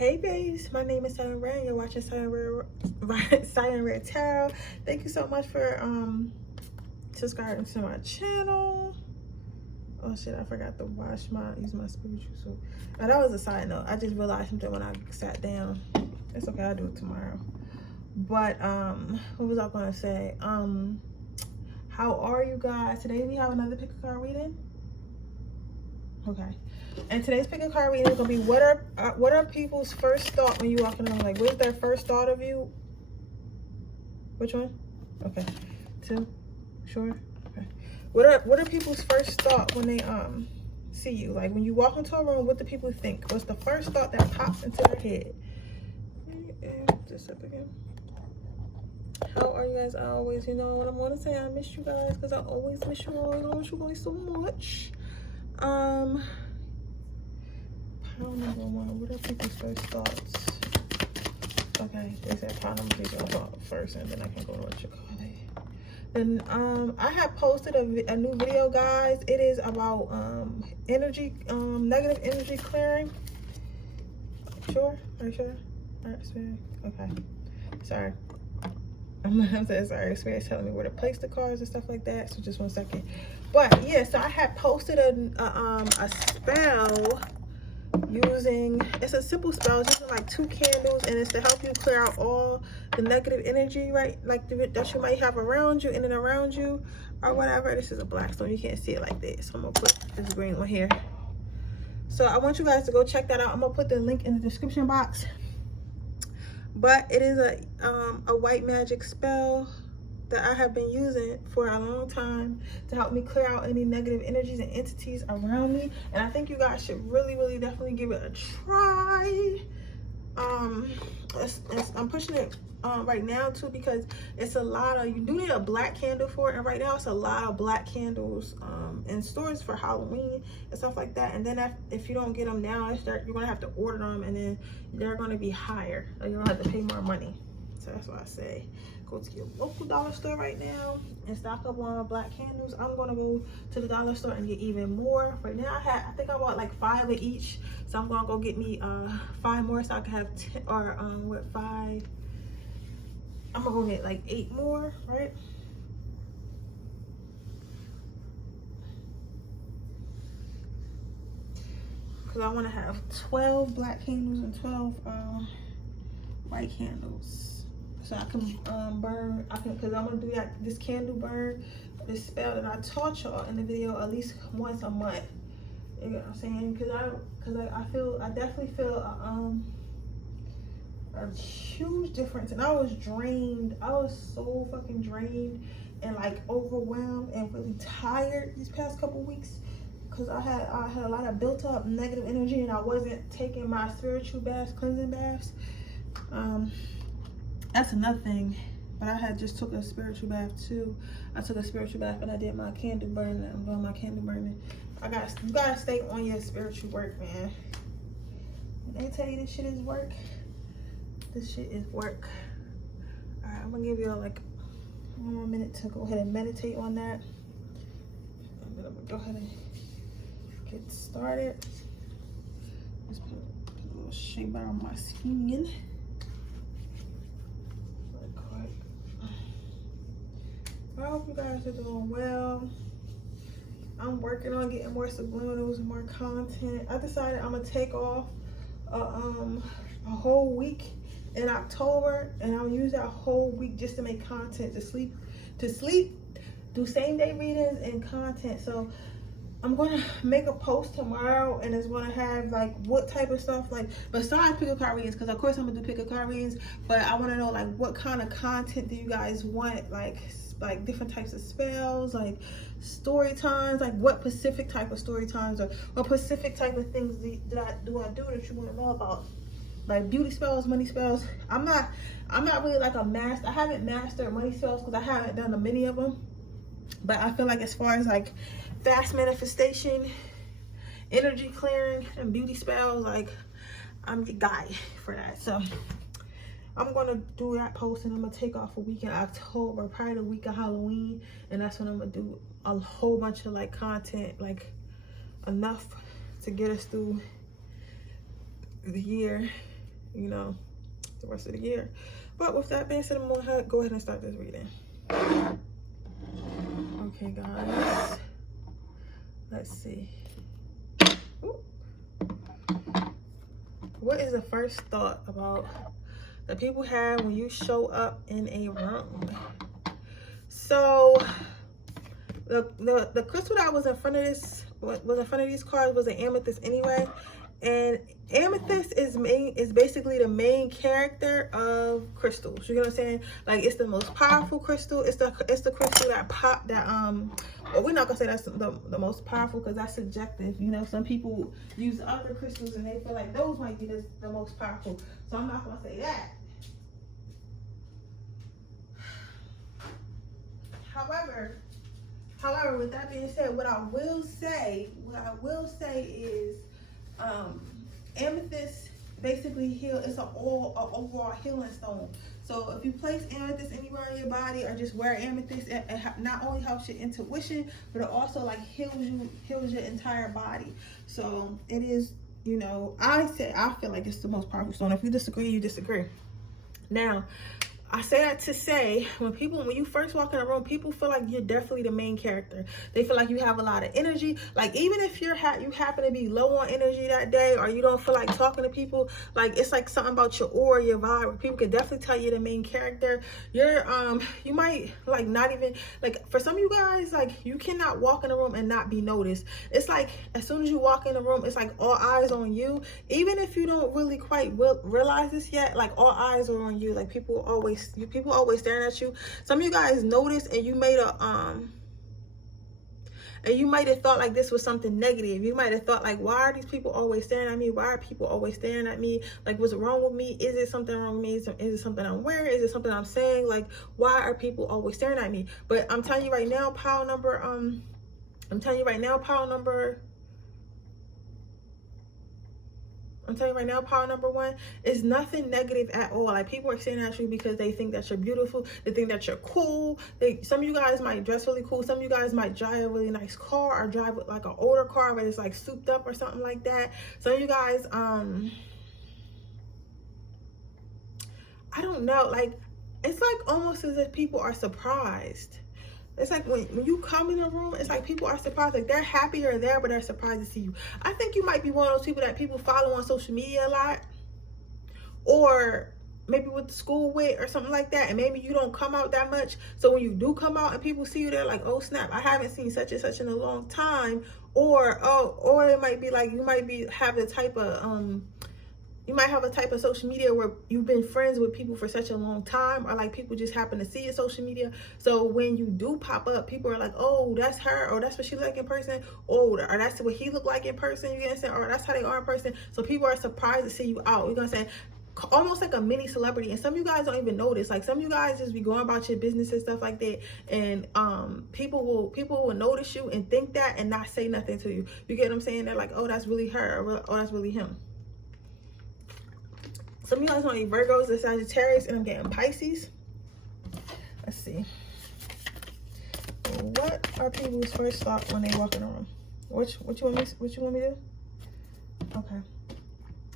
Hey babes, my name is Siren Redd. You're watching Siren Redd Tarot. Thank you so much for subscribing to my channel. Oh shit, I forgot to use my spiritual soap. Now that was a side note. I just realized something when I sat down. It's okay, I'll do it tomorrow. But what was I gonna say? How are you guys? Today we have another pick a card reading. Okay. And today's pick a card reading is gonna be what are people's first thought when you walk in the room? Like, what is their first thought of you? Which one? Okay. 2. Sure. Okay. What are people's first thought when they see you? Like, when you walk into a room, what do people think? What's the first thought that pops into their head? This up again. How are you guys? I always, you know what I'm gonna say. I miss you guys because I always miss you all. I miss you guys so much. Pound number 1. What are people's first thoughts? Okay, they said pound number 3 thought first, and then I can go to what you call it. And I have posted a new video, guys. It is about energy, negative energy clearing. Sure? Are you sure? Alright, Spirit. Okay. Sorry. I'm so sorry. Spirit's telling me where to place the cards and stuff like that. So just 1 second. But yeah, so I had posted a spell using, it's a simple spell, it's using like 2 candles, and it's to help you clear out all the negative energy, right? Like that you might have around you, in and around you, or whatever. This is a black stone, you can't see it like this. So I'm gonna put this green one here. So I want you guys to go check that out. I'm gonna put the link in the description box. But it is a white magic spell that I have been using for a long time to help me clear out any negative energies and entities around me. And I think you guys should really definitely give it a try. I'm pushing it right now too, because it's a lot of, you do need a black candle for it, and right now it's a lot of black candles in stores for Halloween and stuff like that. And then if you don't get them now, you're gonna have to order them, and then they're gonna be higher, like you're gonna have to pay more money. So that's why I say go to your local dollar store right now and stock up on black candles. I'm gonna go to the dollar store and get even more. Right now I think I bought like 5 of each, so I'm gonna go get me 5 more so I can have 10, or with 5 I'm gonna go get like 8 more, right? Because I want to have 12 black candles and 12 white candles. So I can burn, because I'm gonna do this candle burn, this spell that I taught y'all in the video at least once a month. You know what I'm saying? Because I definitely feel a huge difference. And I was drained. I was so fucking drained and like overwhelmed and really tired these past couple weeks, because I had a lot of built up negative energy, and I wasn't taking my spiritual baths, cleansing baths. That's another thing. But I had just took a spiritual bath too. I took a spiritual bath and I did my candle burning. I'm doing my candle burning. You gotta stay on your spiritual work, man. When they tell you this shit is work, this shit is work. All right, I'm gonna give y'all like 1 more minute to go ahead and meditate on that. And then I'm gonna go ahead and get started. Just put a little shape on my skin. I hope you guys are doing well. I'm working on getting more subliminals and more content. I decided I'm gonna take off a whole week in October, and I'll use that whole week just to make content, to sleep, do same day readings and content. So I'm gonna make a post tomorrow, and it's gonna have like what type of stuff, like besides pick a card readings, because of course I'm gonna do pick a card readings, but I want to know like what kind of content do you guys want, like different types of spells, like story times, like what specific type of story times, or what specific type of things do I do that you want to know about, like beauty spells, money spells. I'm not really like a master. I haven't mastered money spells because I haven't done many of them, but I feel like as far as like fast manifestation, energy clearing, and beauty spells, like I'm the guy for that. So I'm gonna do that post, and I'm gonna take off a week in October, probably the week of Halloween, and that's when I'm gonna do a whole bunch of like content, like enough to get us through the year you know, the rest of the year. But with that being said, I'm gonna go ahead and start this reading. Okay, guys, let's see. Ooh. What is the first thought about that people have when you show up in a room? So the crystal that was in front of this, was in front of these cards, was an amethyst anyway. And amethyst is basically the main character of crystals. You know what I'm saying? Like, it's the most powerful crystal. It's the crystal well, we're not gonna say that's the most powerful, because that's subjective. You know, some people use other crystals and they feel like those might be the most powerful. So I'm not gonna say that. However, with that being said, what I will say is, amethyst basically it's an overall healing stone. So if you place amethyst anywhere in your body, or just wear amethyst, it not only helps your intuition, but it also like heals your entire body. So it is, you know, I feel like it's the most powerful stone. If you disagree, you disagree. Now, I say that to say, when you first walk in a room, people feel like you're definitely the main character. They feel like you have a lot of energy. Like, even if you happen to be low on energy that day, or you don't feel like talking to people, like, it's like something about your aura, your vibe, where people can definitely tell you're the main character. You might, like, not even, like, for some of you guys, like, you cannot walk in a room and not be noticed. It's like, as soon as you walk in the room, it's like all eyes on you. Even if you don't really quite realize this yet, like, all eyes are on you. Like, people always staring at you. Some of you guys noticed, and you might have thought like this was something negative. You might have thought like, why are these people always staring at me? Why are people always staring at me? Like, what's wrong with me? Is it something wrong with me? Is it something I'm wearing? Is it something I'm saying? Like, why are people always staring at me? But I'm telling you right now, pile number one, is nothing negative at all. Like, people are staring at you because they think that you're beautiful. They think that you're cool. Some of you guys might dress really cool. Some of you guys might drive a really nice car, or drive like an older car where it's like souped up or something like that. Some of you guys, I don't know. Like, it's like almost as if people are surprised. It's like when you come in a room, it's like people are surprised. Like, they're happy you're there, but they're surprised to see you. I think you might be one of those people that people follow on social media a lot, or maybe with the school with, or something like that. And maybe you don't come out that much. So when you do come out and people see you, they're like, oh snap, I haven't seen such and such in a long time. Or it might be like, you might have a type of social media where you've been friends with people for such a long time, or like people just happen to see your social media. So when you do pop up, people are like, oh, that's her, or that's what she like in person, or that's what he look like in person, you get what I'm saying, or that's how they are in person. So people are surprised to see you out. You're gonna say, almost like a mini celebrity. And some of you guys don't even notice. Like, some of you guys just be going about your business and stuff like that, and people will notice you and think that and not say nothing to you. You get what I'm saying? They're like, oh, that's really her, or oh, that's really him. Some of you guys want to be Virgos and Sagittarius, and I'm getting Pisces. Let's see. What are people's first thought when they walk in a room? What you want me to do? Okay.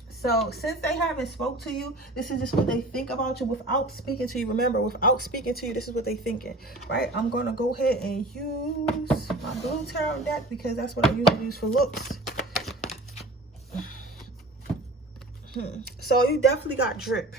So since they haven't spoke to you, this is just what they think about you without speaking to you. Remember, without speaking to you, this is what they thinking, right? I'm going to go ahead and use my blue tarot deck, because that's what I usually use for looks. So you definitely got drip.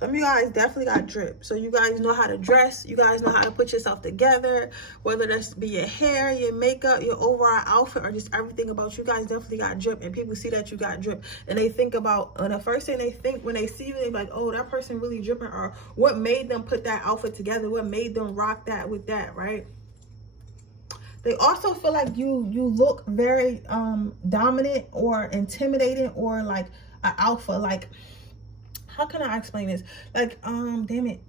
Some of you guys definitely got drip. So you guys know how to dress. You guys know how to put yourself together, whether that's be your hair, your makeup, your overall outfit, or just everything about you. Guys definitely got drip, and people see that you got drip, and they think about, the first thing they think when they see you, they be like, oh, that person really dripping, or what made them put that outfit together, what made them rock that with that, right? They also feel like you look very dominant or intimidating, or like an alpha. Like, how can I explain this? Like, damn it,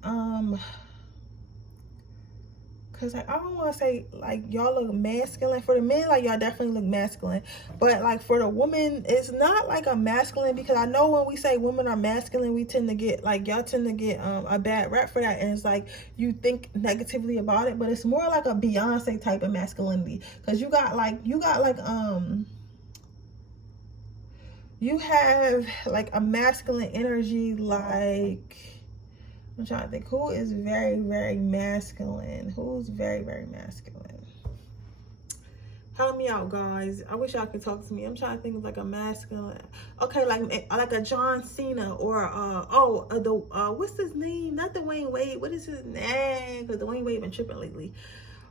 because like, I don't want to say like y'all look masculine. For the men, like, y'all definitely look masculine, but like for the woman, it's not like a masculine, because I know when we say women are masculine, we tend to get like, y'all tend to get a bad rap for that, and it's like you think negatively about it, but it's more like a Beyonce type of masculinity, because you got like You have like a masculine energy, like, I'm trying to think, who is very, very masculine? Who's very, very masculine? Help me out, guys. I wish y'all could talk to me. I'm trying to think of like a masculine. Okay, like a John Cena or what's his name? Not Dwayne Wade. What is his name? Because Dwayne Wade been tripping lately.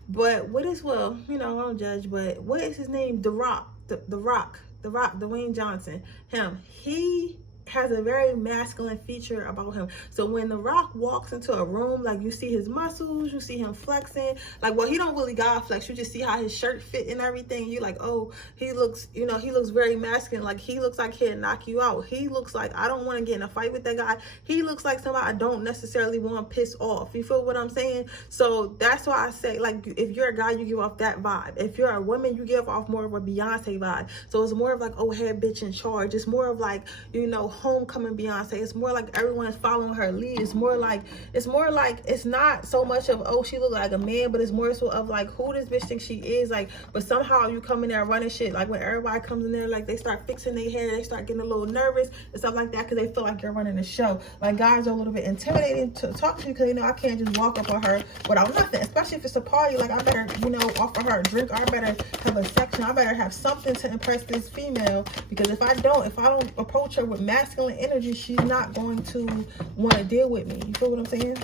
But what is, well, you know, I don't judge, but what is his name? The Rock, Dwayne Johnson. Him. He has a very masculine feature about him. So when The Rock walks into a room, like, you see his muscles, you see him flexing. Like, well, he don't really God flex. You just see how his shirt fit and everything. You like, oh, he looks, you know, he looks very masculine. Like, he looks like he'll knock you out. He looks like, I don't want to get in a fight with that guy. He looks like somebody I don't necessarily want to piss off. You feel what I'm saying? So that's why I say, like, if you're a guy, you give off that vibe. If you're a woman, you give off more of a Beyonce vibe. So it's more of like, oh, head bitch in charge. It's more of like, you know, homecoming Beyonce. It's more like everyone's following her lead. It's more like it's not so much of, oh, she look like a man, but it's more so of like, who this bitch thinks she is. Like, but somehow you come in there running shit. Like, when everybody comes in there, like, they start fixing their hair, they start getting a little nervous and stuff like that, because they feel like you're running a show. Like, guys are a little bit intimidating to talk to you, because, you know, I can't just walk up on her without nothing, especially if it's a party. Like, I better, you know, offer her a drink, or I better have a section, I better have something to impress this female, because if I don't approach her with masculine energy, she's not going to want to deal with me. You feel what I'm saying?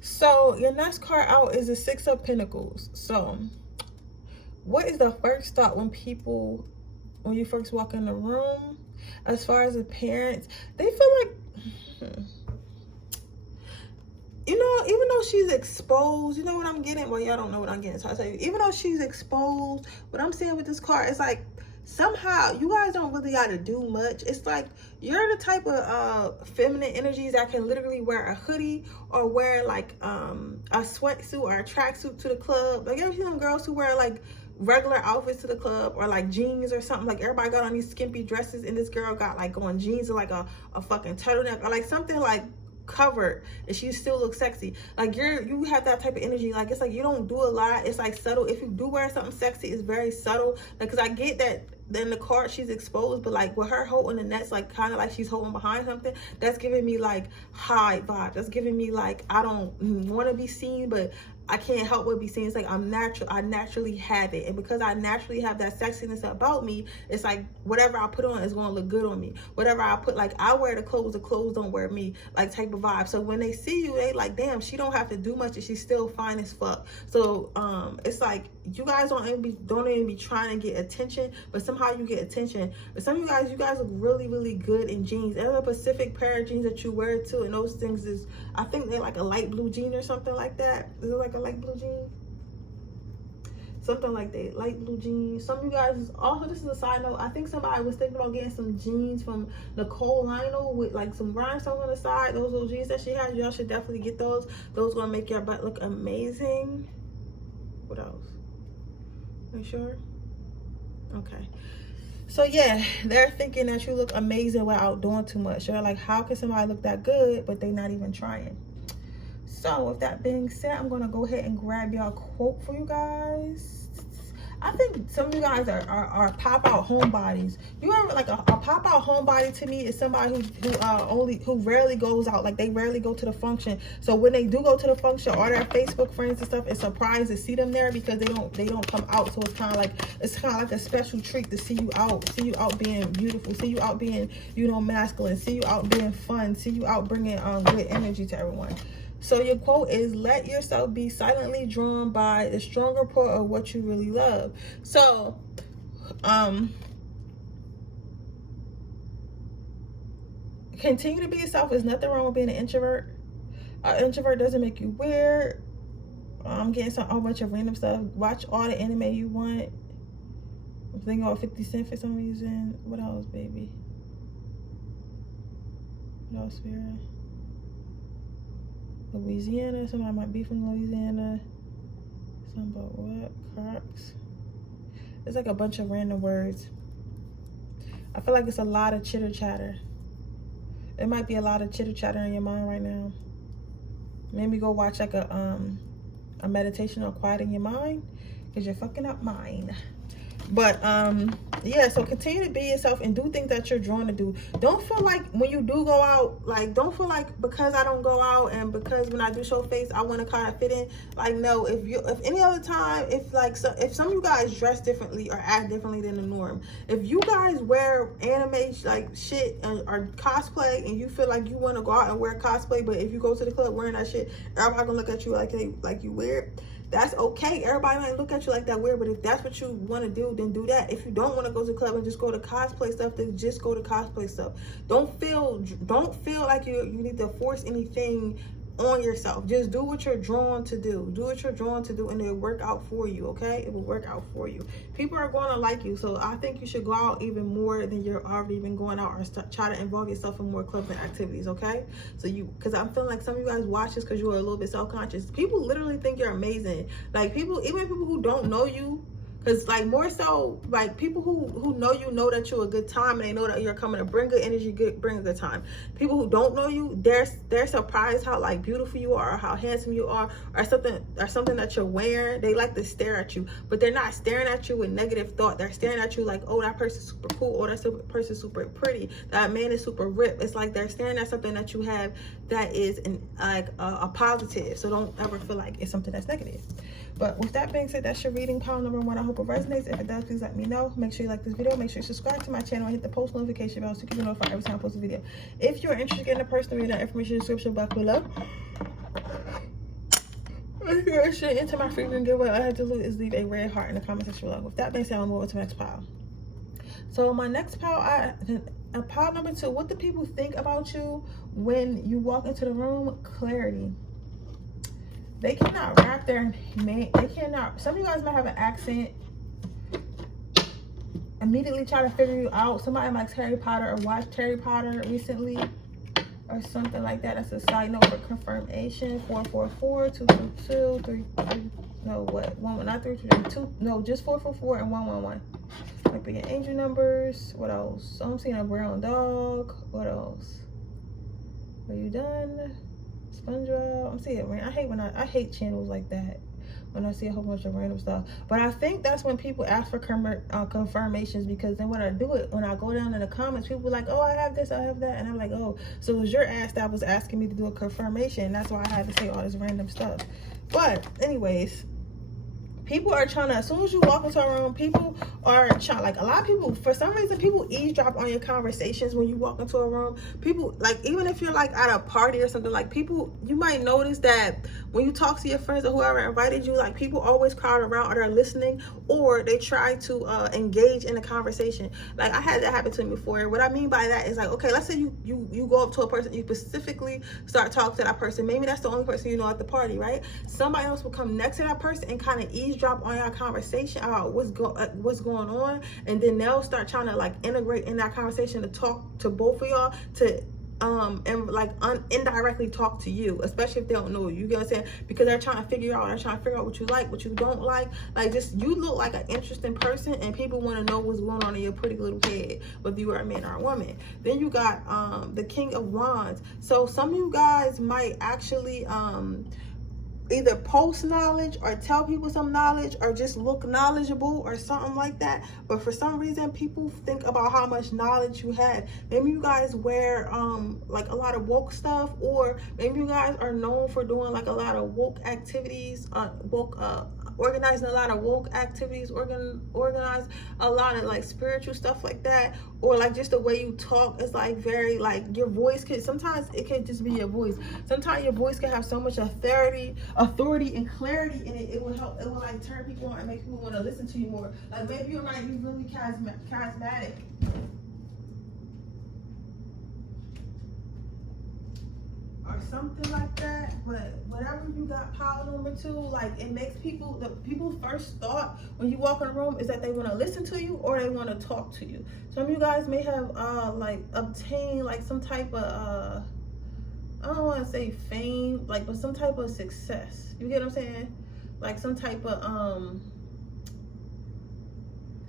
So your next card out is the Six of Pentacles. So what is the first thought when you first walk in the room? As far as the parents, they feel like, you know, even though she's exposed, you know what I'm getting? Well, y'all don't know what I'm getting, so I'll tell you. Even though she's exposed, what I'm saying with this card is like, somehow you guys don't really got to do much. It's like, you're the type of feminine energies that can literally wear a hoodie or wear like a sweatsuit or a tracksuit to the club. Like, you ever see them girls who wear like regular outfits to the club, or like jeans or something? Like, everybody got on these skimpy dresses, and this girl got like on jeans or like a fucking turtleneck, or like something like covered, and she still looks sexy. Like, you have that type of energy. Like, it's like you don't do a lot. It's like subtle. If you do wear something sexy, it's very subtle. Like, because I get that then the card, she's exposed, but like with her holding the nets, like kind of like she's holding behind something, that's giving me like high vibe. That's giving me like, I don't want to be seen, but I can't help but be seen. It's like I naturally have it, and because I naturally have that sexiness about me, it's like whatever I put on is going to look good on me. Whatever I put, like, I wear the clothes don't wear me, like, type of vibe. So when they see you, they like, damn, she don't have to do much and she's still fine as fuck. So it's like, you guys don't even be trying to get attention, but somehow you get attention. But some of you guys look really, really good in jeans. There's a specific pair of jeans that you wear too, and those things is, I think they're like a light blue jean or something like that. Is it like a light blue jean? Something like that, light blue jeans. Some of you guys, also, this is a side note, I think somebody was thinking about getting some jeans from Nicole Lionel with like some rhinestones on the side. Those little jeans that she has, y'all should definitely get those. Those gonna make your butt look amazing. What else? Are you sure? Okay. So yeah, they're thinking that you look amazing without doing too much. They're like, how can somebody look that good, but they're not even trying? So with that being said, I'm going to go ahead and grab y'all quote for you guys. I think some of you guys are pop-out homebodies. You ever, like, a pop-out homebody to me is somebody who rarely goes out. Like, they rarely go to the function. So when they do go to the function, or their Facebook friends and stuff is surprised to see them there, because they don't come out. So it's kind of like a special treat to see you out being beautiful, see you out being, you know, masculine, see you out being fun, see you out bringing good energy to everyone. So your quote is, let yourself be silently drawn by the stronger pull of what you really love. So, continue to be yourself. There's nothing wrong with being an introvert. An introvert doesn't make you weird. I'm getting a whole bunch of random stuff. Watch all the anime you want. I'm thinking about 50 Cent for some reason. What else, baby? What else, Vera? Louisiana, somebody might be from Louisiana. Something about what? Crocs. It's like a bunch of random words. I feel like it's a lot of chitter chatter. It might be a lot of chitter chatter in your mind right now. Maybe go watch like a a meditation on quieting your mind, because you're fucking up mine. But yeah, so continue to be yourself and do things that you're drawn to do. Don't feel like when you do go out, like, don't feel like because I don't go out and because when I do show face I want to kind of fit in. Like, no, if any other time, if like, so if some of you guys dress differently or act differently than the norm, if you guys wear anime like shit or cosplay and you feel like you want to go out and wear cosplay, but if you go to the club wearing that shit, everybody gonna look at you like you weird. That's okay. Everybody might look at you like that weird, but if that's what you want to do, then do that. If you don't want to go to the club and just go to cosplay stuff, then just go to cosplay stuff. Don't feel like you need to force anything on yourself. Just do what you're drawn to do. Do what you're drawn to do, and it'll work out for you, okay? It will work out for you. People are going to like you, so I think you should go out even more than you're already been going out, or try to involve yourself in more club and activities, okay? So because I'm feeling like some of you guys watch this because you are a little bit self-conscious. People literally think you're amazing. Like, even people who don't know you, because like more so like people who know you know that you're a good time, and they know that you're coming to bring good energy, bring a good time. People who don't know you, they're surprised how like beautiful you are, or how handsome you are, or something that you're wearing. They like to stare at you, but they're not staring at you with negative thought. They're staring at you like, oh, that person's super cool, or that person's super pretty, that man is super ripped. It's like they're staring at something that you have that is a positive. So don't ever feel like it's something that's negative. But with that being said, that's your reading pile number 1. I hope it resonates. If it does, please let me know. Make sure you like this video. Make sure you subscribe to my channel and hit the post notification bell so you can be notified every time I post a video. If you're interested in a personal reading, information in the description box below. If you're interested into my free reading giveaway, all I have to do is leave a red heart in the comment section below. With that being said, I'll move on to the next pile. So my next pile, pile number 2. What do people think about you when you walk into the room? Clarity. They cannot wrap their name. They cannot. Some of you guys might have an accent. Immediately try to figure you out. Somebody likes Harry Potter or watched Harry Potter recently, or something like that. That's a side note for confirmation. 444 222 3. No, what? 1, not 322. No, just 444 and 111. Like the angel numbers. What else? I'm seeing a brown dog. What else? Are you done? SpongeBob. I'm seeing it. I hate channels like that when I see a whole bunch of random stuff. But I think that's when people ask for confirmations, because then when I do it, when I go down in the comments, people are like, oh, I have this, I have that, and I'm like, oh, so it was your ass that was asking me to do a confirmation. That's why I had to say all this random stuff. But anyways, people are trying to, as soon as you walk into a room, people are trying, like, a lot of people, for some reason, people eavesdrop on your conversations when you walk into a room. People, like, even if you're, like, at a party or something, like, people, you might notice that when you talk to your friends or whoever invited you, like, people always crowd around, or they're listening, or they try to engage in a conversation. Like, I had that happen to me before. What I mean by that is, like, okay, let's say you go up to a person, you specifically start talking to that person. Maybe that's the only person you know at the party, right? Somebody else will come next to that person and kind of eavesdrop on your conversation about what's going on, and then they'll start trying to like integrate in that conversation to talk to both of y'all, to and like indirectly talk to you, especially if they don't know you. You get what I'm saying? Because they're trying to figure out what you like, what you don't like. Like, just, you look like an interesting person, and people want to know what's going on in your pretty little head, whether you are a man or a woman. Then you got the King of Wands. So some of you guys might actually either post knowledge or tell people some knowledge, or just look knowledgeable or something like that. But for some reason, people think about how much knowledge you have. Maybe you guys wear like a lot of woke stuff, or maybe you guys are known for doing like a lot of woke activities, organizing a lot of woke activities, organize a lot of like spiritual stuff like that, or like just the way you talk is like very, like, your voice could, sometimes it could just be your voice. Sometimes your voice can have so much authority and clarity in it. It will help, it will like turn people on and make people want to listen to you more. Like, maybe you might be really charismatic, or something like that. But whatever you got, pile number 2, like, it makes people, the people's first thought when you walk in a room is that they want to listen to you, or they want to talk to you. Some of you guys may have like obtained like some type of I don't want to say fame, like, but some type of success. You get what I'm saying? Like some type of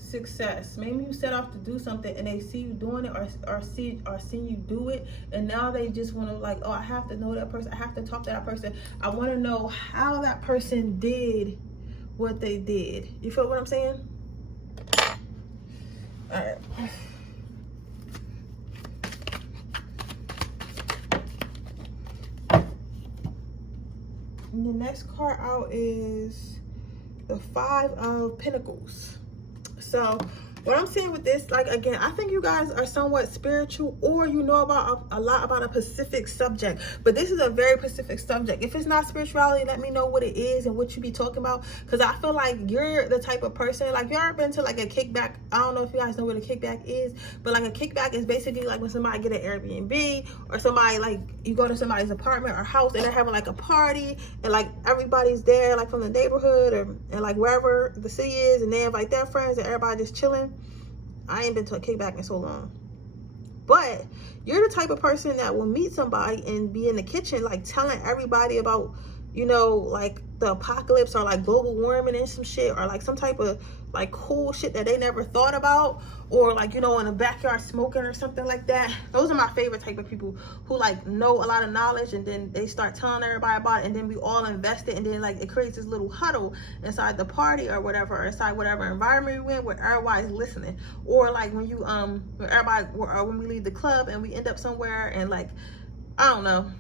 success. Maybe you set off to do something and they see you doing it, or see you do it, and now they just want to like, oh, I have to know that person, I have to talk to that person, I want to know how that person did what they did. You feel what I'm saying? All right. And the next card out is the 5 of Pentacles. So what I'm saying with this, like, again, I think you guys are somewhat spiritual, or you know about a lot about a specific subject, but this is a very specific subject. If it's not spirituality, let me know what it is and what you be talking about, because I feel like you're the type of person, like, you ever been to like a kickback? I don't know if you guys know what a kickback is, but like a kickback is basically like when somebody get an Airbnb, or somebody, like, you go to somebody's apartment or house and they're having like a party, and like everybody's there, like from the neighborhood and like wherever the city is, and they invite their friends and everybody just chilling. I ain't been to a kickback in so long. But you're the type of person that will meet somebody and be in the kitchen, like telling everybody about, you know, like the apocalypse, or like global warming and some shit, or like some type of like cool shit that they never thought about, or like, you know, in the backyard smoking or something like that. Those are my favorite type of people, who like know a lot of knowledge, and then they start telling everybody about it, and then we all invested, and then like it creates this little huddle inside the party or whatever, or inside whatever environment we in, where everybody's listening. Or like when you when everybody, or when we leave the club and we end up somewhere, and like, I don't know,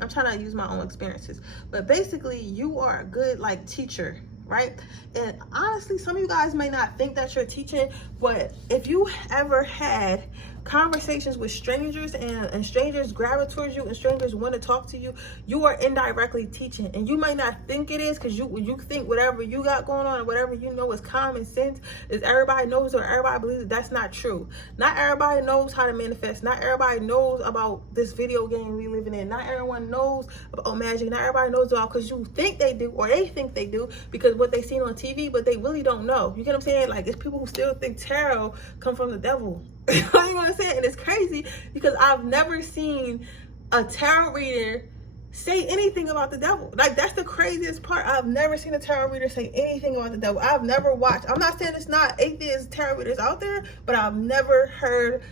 I'm trying to use my own experiences, but basically you are a good like teacher, right? And honestly, some of you guys may not think that you're teaching, but if you ever had conversations with strangers, and strangers gravitate towards you, and strangers want to talk to you, you are indirectly teaching. And you might not think it is, because you think whatever you got going on, or whatever you know is common sense, is everybody knows, or everybody believes. That's not true. Not everybody knows how to manifest. Not everybody knows about this video game we living in. Not everyone knows about magic. Not everybody knows about, because you think they do, or they think they do because what they seen on TV, but they really don't know. You get what I'm saying? Like, it's people who still think tarot come from the devil. You know what I'm saying? And it's crazy, because I've never seen a tarot reader say anything about the devil. Like, that's the craziest part. I've never seen a tarot reader say anything about the devil. I've never watched. I'm not saying it's not atheist tarot readers out there, but I've never heard.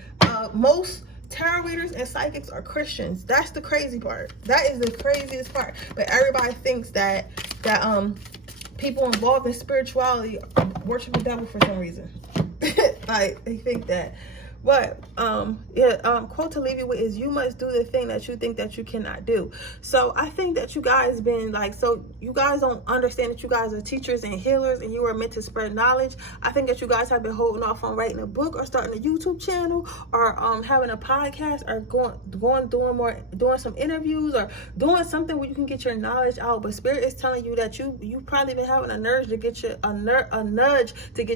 Most tarot readers and psychics are Christians. That's the crazy part. That is the craziest part. But everybody thinks that people involved in spirituality worship the devil for some reason. Like, they think that. But quote to leave you with is, you must do the thing that you think that you cannot do. So I think that you guys been like, so you guys don't understand that you guys are teachers and healers, and you are meant to spread knowledge. I think that you guys have been holding off on writing a book, or starting a YouTube channel, or having a podcast, or doing some interviews, or doing something where you can get your knowledge out. But Spirit is telling you that you probably been having a nudge to get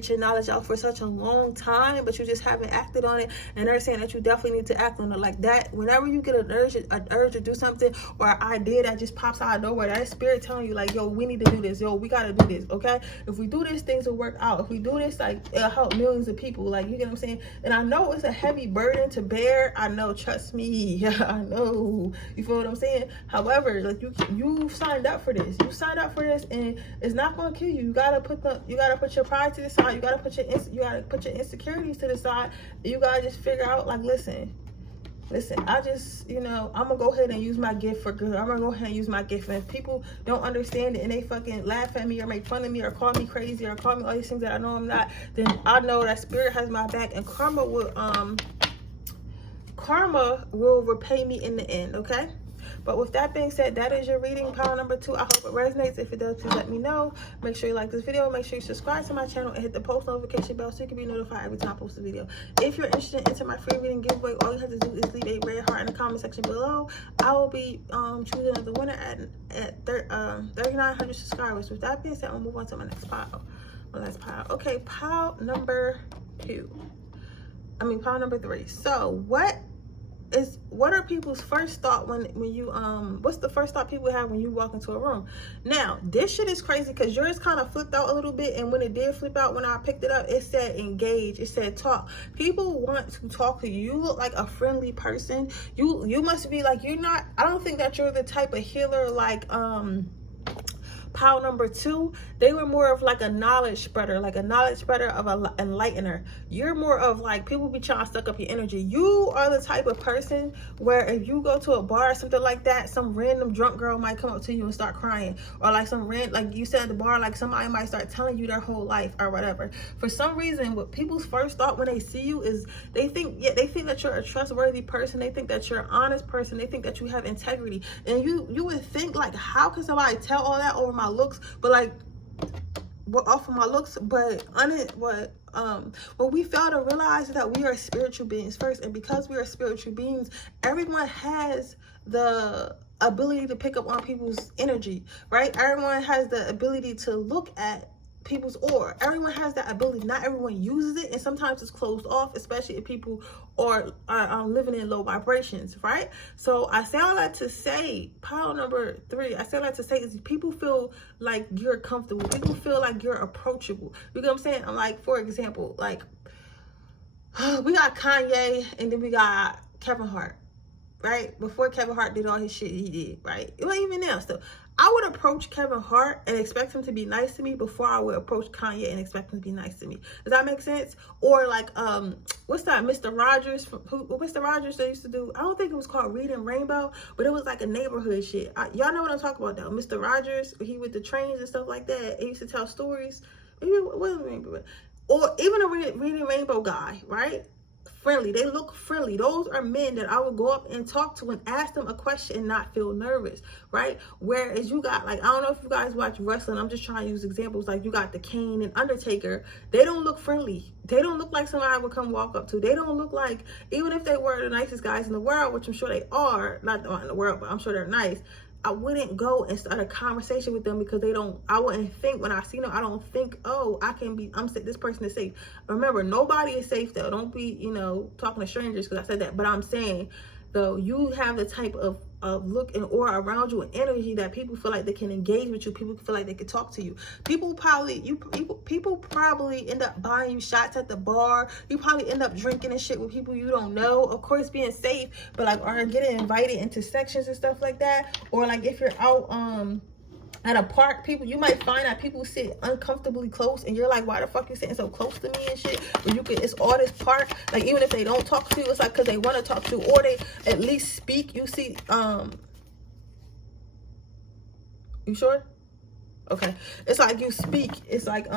your knowledge out for such a long time, but you just haven't acted on it. And they're saying that you definitely need to act on it. Like that, whenever you get an urge to do something, or an idea that just pops out of nowhere, that Spirit telling you like, yo, we need to do this, yo, we got to do this, okay? If we do this, things will work out. If we do this, like, it'll help millions of people. Like, you get what I'm saying? And I know it's a heavy burden to bear. I know, trust me. I know. You feel what I'm saying? However, like, you signed up for this. You signed up for this, and it's not going to kill you. You gotta put your pride to the side. You gotta put your insecurities to the side. You gotta just figure out, like, listen, I just, you know, I'm gonna go ahead and use my gift for good. I'm gonna go ahead and use my gift. And if people don't understand it, and they fucking laugh at me, or make fun of me, or call me crazy, or call me all these things that I know I'm not, then I know that Spirit has my back, and karma will repay me in the end, okay? But with that being said, that is your reading, pile number 2. I hope it resonates. If it does, please let me know. Make sure you like this video. Make sure you subscribe to my channel and hit the post notification bell so you can be notified every time I post a video. If you're interested into my free reading giveaway, all you have to do is leave a red heart in the comment section below. I will be choosing the winner at 3,900 subscribers. With that being said, I'll move on to my next pile. Okay, pile number 3. So what are people's first thought when you what's the first thought people have when you walk into a room? Now, this shit is crazy, because yours kind of flipped out a little bit, and when it did flip out, when I picked it up, it said engage, it said talk. People want to talk to you. You look like a friendly person. You must be like, you're not, I don't think that you're the type of healer like pile number 2 They were more of like a knowledge spreader, of an enlightener. You're more of like, people be trying to suck up your energy. You are the type of person where if you go to a bar or something like that, some random drunk girl might come up to you and start crying, or like like you said at the bar, like somebody might start telling you their whole life or whatever. For some reason, what people's first thought when they see you is they think that you're a trustworthy person. They think that you're an honest person. They think that you have integrity, and you would think like, how can somebody tell all that over my looks? But like, off of my looks, but what we fail to realize is that we are spiritual beings first, and because we are spiritual beings, everyone has the ability to pick up on people's energy, right? Everyone has the ability to look at people's aura. Everyone has that ability. Not everyone uses it, and sometimes it's closed off, especially if people are living in low vibrations, right? So I say all that to say, pile number 3, I say all that to say is people feel like you're comfortable. People feel like you're approachable. You know what I'm saying? I'm like, for example, like we got Kanye and then we got Kevin Hart, right? Before Kevin Hart did all his shit he did, right? It wasn't even now. So I would approach Kevin Hart and expect him to be nice to me before I would approach Kanye and expect him to be nice to me. Does that make sense? Or like, what's that? Mr. Rogers, Mr. Rogers they used to do, I don't think it was called Reading Rainbow, but it was like a neighborhood shit. Y'all know what I'm talking about though. Mr. Rogers, he with the trains and stuff like that. He used to tell stories. Maybe it wasn't Rainbow. Or even a Reading Rainbow guy, right? Friendly. They look friendly. Those are men that I would go up and talk to and ask them a question and not feel nervous, right? Whereas you got, like, I don't know if you guys watch wrestling. I'm just trying to use examples. Like, you got the Kane and Undertaker. They don't look friendly. They don't look like somebody I would come walk up to. They don't look like, even if they were the nicest guys in the world, which I'm sure they are, not in the world, but I'm sure they're nice, I wouldn't go and start a conversation with them because I wouldn't think, when I see them, I don't think, oh, this person is safe. Remember, nobody is safe though. Don't be, talking to strangers because I said that. But I'm saying, though, you have the type of look and aura around you and energy that people feel like they can engage with you. People feel like they can talk to you. People probably end up buying you shots at the bar. You probably end up drinking and shit with people you don't know. Of course, being safe, but like, or getting invited into sections and stuff like that. Or like if you're out at a park, you might find that people sit uncomfortably close, and you're like, why the fuck you sitting so close to me and shit? When it's all this park, like, even if they don't talk to you, it's like because they want to talk to you, or they at least speak. You see, you sure? Okay, it's like you speak. It's like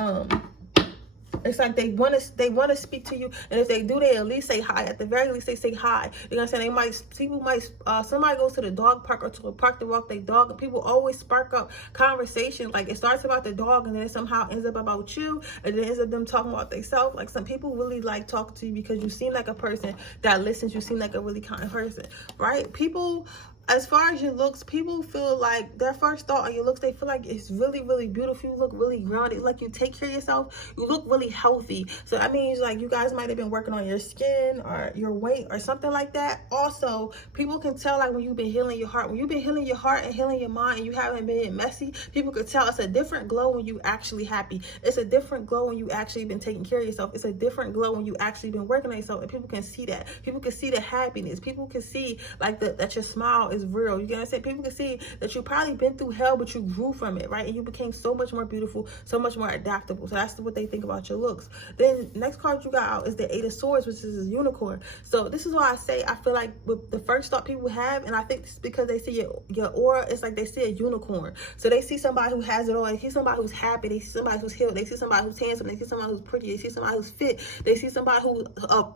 they want to speak to you, and if they do, they at least say hi. At the very least, they say hi. You know what I'm saying? Somebody goes to the dog park or to a park to walk their dog, and people always spark up conversation. Like, it starts about the dog, and then it somehow ends up about you, and then it ends up them talking about themselves. Like, some people really like talking to you because you seem like a person that listens. You seem like a really kind person, right? People, as far as your looks, people feel like their first thought on your looks, they feel like it's really, really beautiful. You look really grounded. Like, you take care of yourself. You look really healthy. So that means, like, you guys might have been working on your skin or your weight or something like that. Also, people can tell, like, when you've been healing your heart. When you've been healing your heart and healing your mind and you haven't been messy, people could tell. It's a different glow when you actually happy. It's a different glow when you actually been taking care of yourself. It's a different glow when you actually been working on yourself, and people can see that. People can see the happiness. People can see, like, that your smile is real. You get what I'm saying? People can see that you probably been through hell, but you grew from it, right? And you became so much more beautiful, so much more adaptable. So that's what they think about your looks. Then next card you got out is the 8 of Swords, which is a unicorn. So this is why I say I feel like with the first thought people have, and I think this is because they see your aura, it's like they see a unicorn. So they see somebody who has it all. They see somebody who's happy. They see somebody who's healed. They see somebody who's handsome. They see somebody who's pretty. They see somebody who's fit. They see somebody who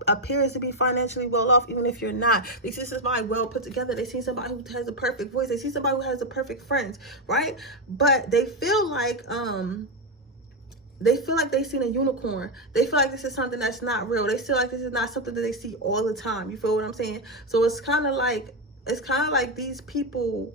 appears to be financially well off, even if you're not. They see somebody well put together. They see somebody who has a perfect voice. They see somebody who has a perfect friends, right? But they feel like they've seen a unicorn. They feel like this is something that's not real. They feel like this is not something that they see all the time. You feel what I'm saying? So it's kind of like these people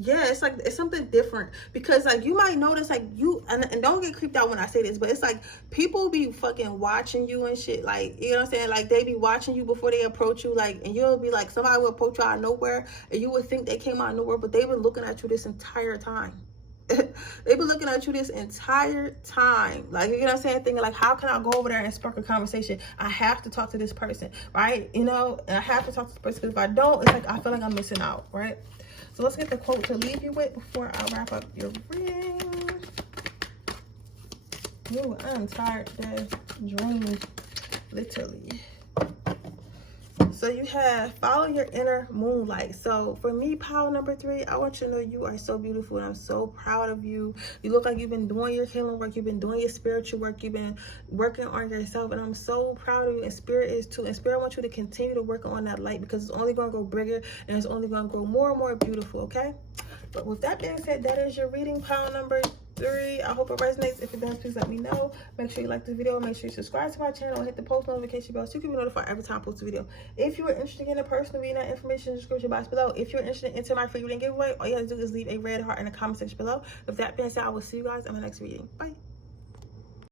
yeah, it's something different, because like you might notice, like, and don't get creeped out when I say this, but it's like people be fucking watching you and shit, like, you know what I'm saying? Like, they be watching you before they approach you, like, and you'll be like, somebody will approach you out of nowhere and you would think they came out of nowhere, but they've been looking at you this entire time. They've been looking at you this entire time, like, you know what I'm saying, thinking like, how can I go over there and spark a conversation? I have to talk to this person, right? And I have to talk to this person, because if I don't, it's like I feel like I'm missing out, right? So let's get the quote to leave you with before I wrap up your reading. Ooh, I'm tired today. Dream, literally. So you have follow your inner moonlight. So for me, pile number 3, I want you to know you are so beautiful and I'm so proud of you. You look like you've been doing your healing work. You've been doing your spiritual work. You've been working on yourself and I'm so proud of you, and Spirit is too. And Spirit wants you to continue to work on that light because it's only going to go bigger and it's only going to grow more and more beautiful, okay? But with that being said, that is your reading, pile number 3. I hope it resonates. If it does, please let me know. Make sure you like this video. Make sure you subscribe to my channel and hit the post notification bell so you can be notified every time I post a video. If you are interested in a personal reading, that information in the description box below. If you're interested in my free reading giveaway, all you have to do is leave a red heart in the comment section below. With that being said, I will see you guys in my next reading. Bye.